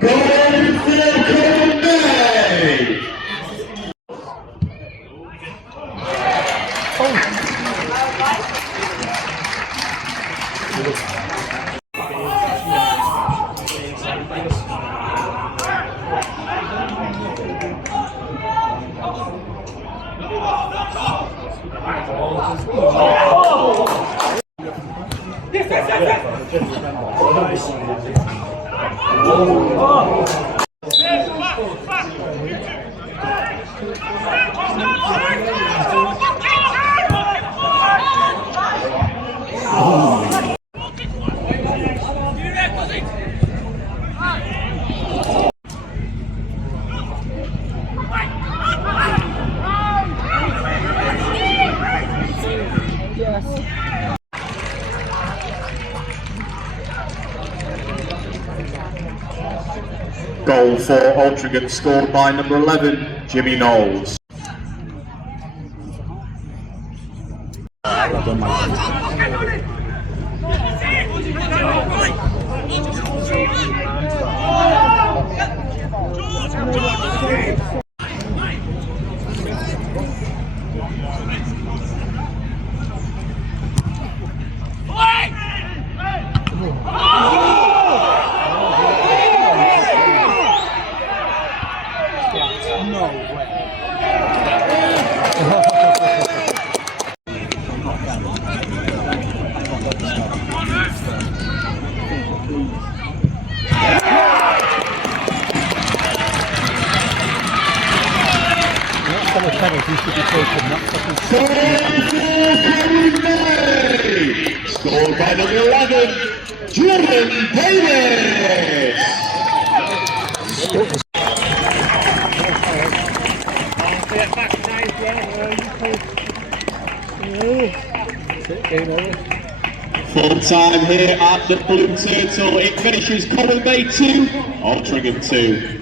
Going for Colwyn Bay. Goal for Altrincham scored by number 11, Jimmy Knowles. Scored by number 11, Colwyn Bay. Full time here at the Blue Turtle. It finishes Colwyn Bay 2, Altrincham 2.